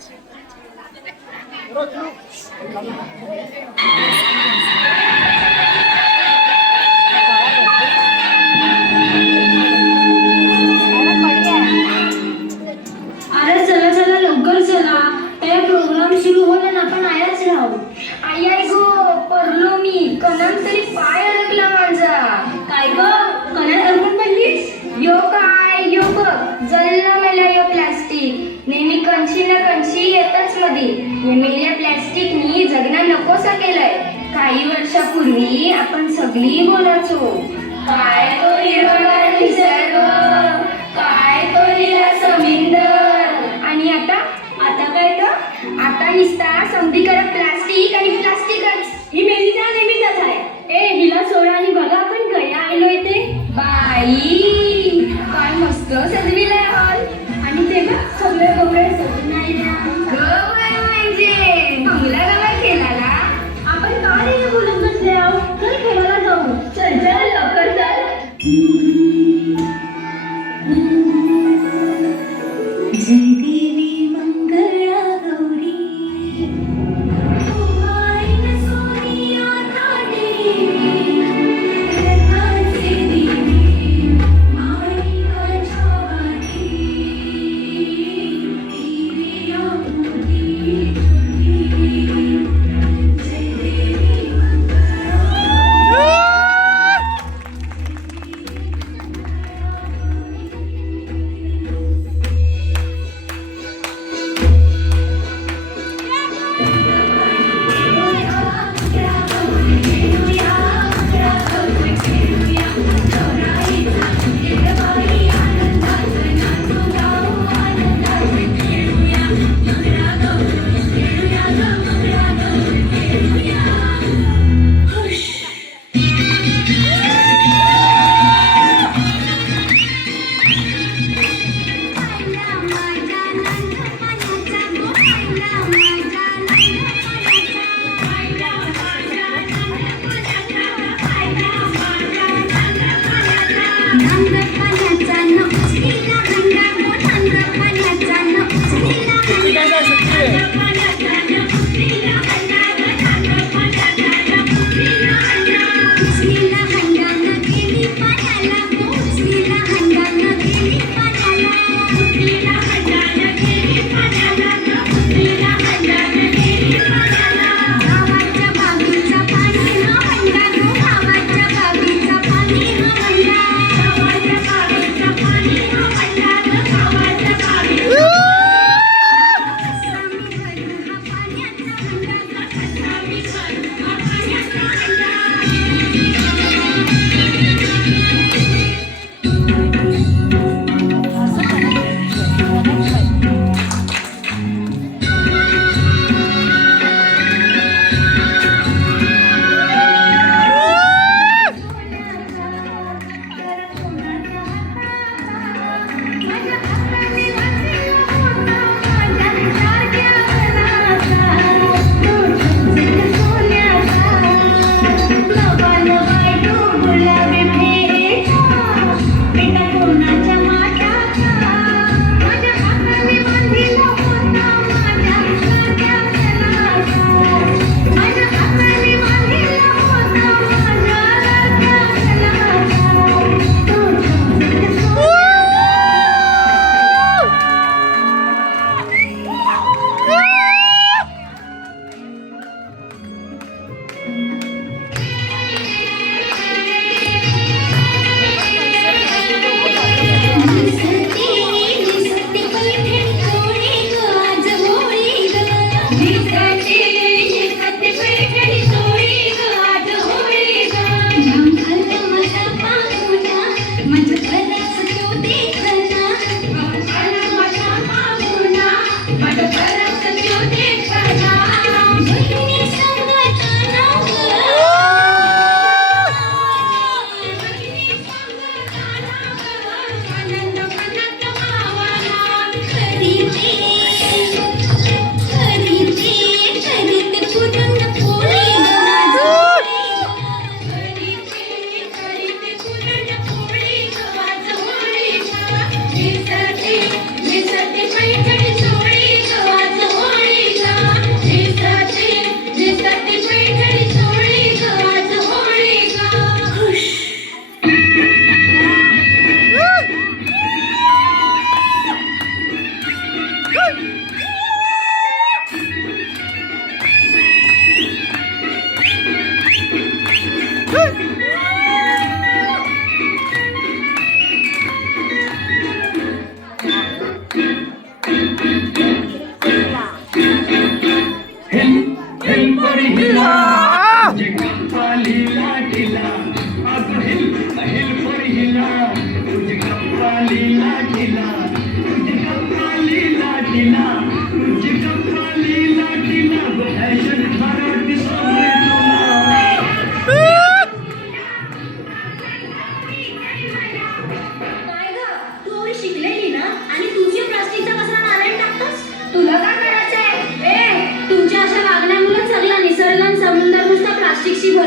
अरे चला चला लवकर चला, त्या प्रोग्राम सुरू होईल ना, आपण आयाच राहू. आई आई गो, पडलो मी, कणन तरी पाय अडकला माझा. काय ग, कणन अडकून पडलीस? यो काय, यो बघ, जळला मेला यो प्लास्टिक. नेहमी कंची ना कंची येतच मध्ये. हे मेल्या प्लास्टिकनी जगणं नकोसा केलंय. काही वर्षापूर्वी आपण सगळी बोलायचो, काय तो हिरवगार निसर्ग, काय तो हिरा समुद्र. आणि आता आता काय तर, आता निसता समधीकडे प्लास्टिक आणि प्लास्टिकच. ही मेलिना नेहमीच आहे. ए हिला सोडा आणि बघा आपण गया आलो इथे. बाई काय मस्त सजविलाय हॉल. आणि ते बघ सगळे कपडे सजून आल्या. म्हणजे बंगला गवा खेळायला आपण का नाही बोलत बसले आहोत. चल खेळायला जाऊ. चल चल लवकर चल. जय देवी मंगळा गौरी,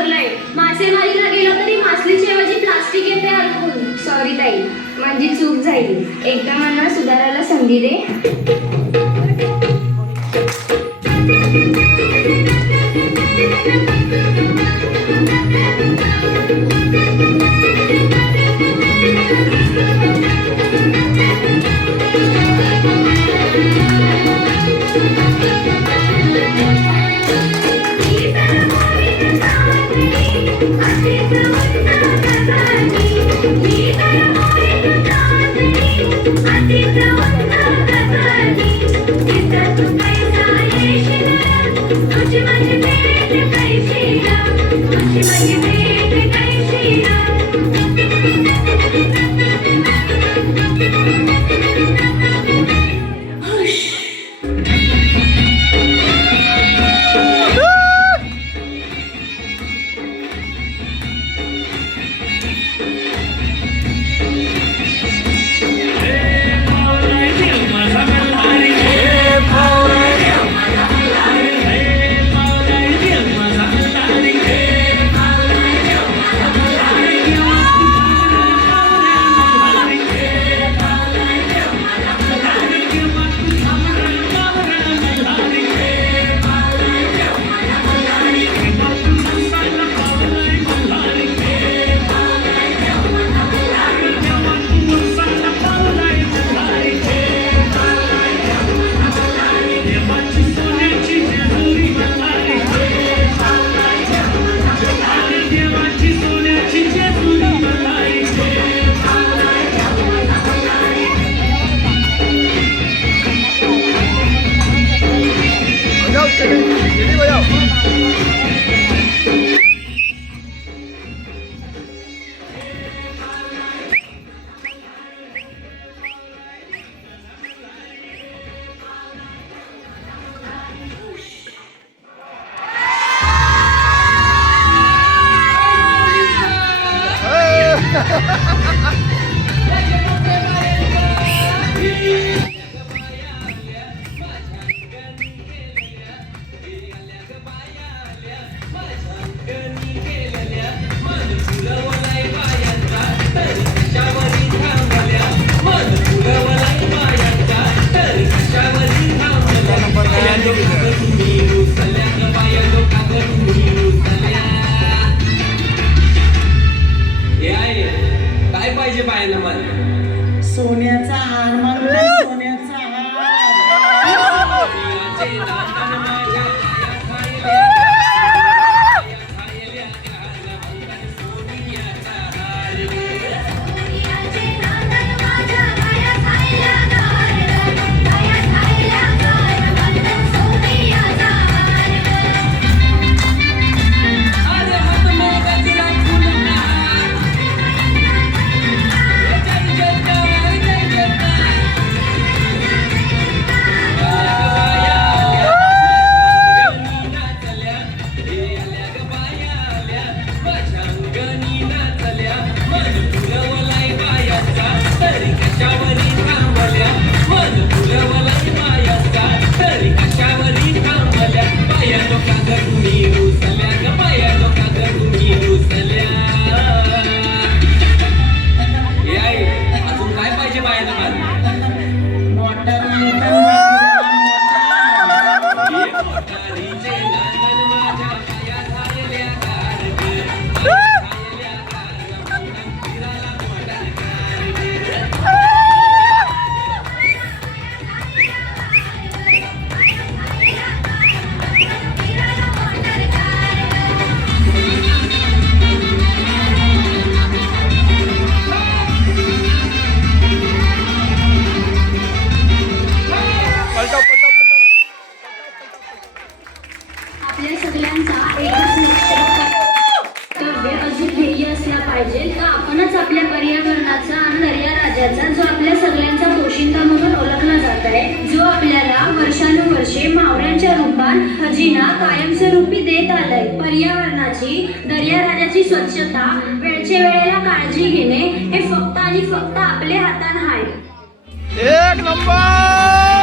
भरलाय. मासेमारीला गेलो तरी मासलीच्या ऐवजी प्लास्टिक येते हरकून. सॉरी ताई, माझी चूक झाली. एकदा मला सुधारायला संधी दे. काय पाहिजे बायला मला? सोन्याचा हार मागलाय, सोन्याचा आपल्या सगळ्यांचा एकच लक्ष्य कर्तव्य अजून ध्येय असला पाहिजे का आपणच आपल्या पर्यावरणाचा आणि दर्याराजाचा जो आपल्या सगळ्यांचा पोशिंदा म्हणून ओळखला जात आहे, जो आपल्याला वर्षानुवर्षे मावळ्यांच्या रूपात खजिना कायमस्वरूपी देत आलाय. पर्यावरणाची दर्याराजाची स्वच्छता वेळच्या वेळेला काळजी घेणे हे फक्त आणि फक्त आपल्या हातात आहे. एक नंबर.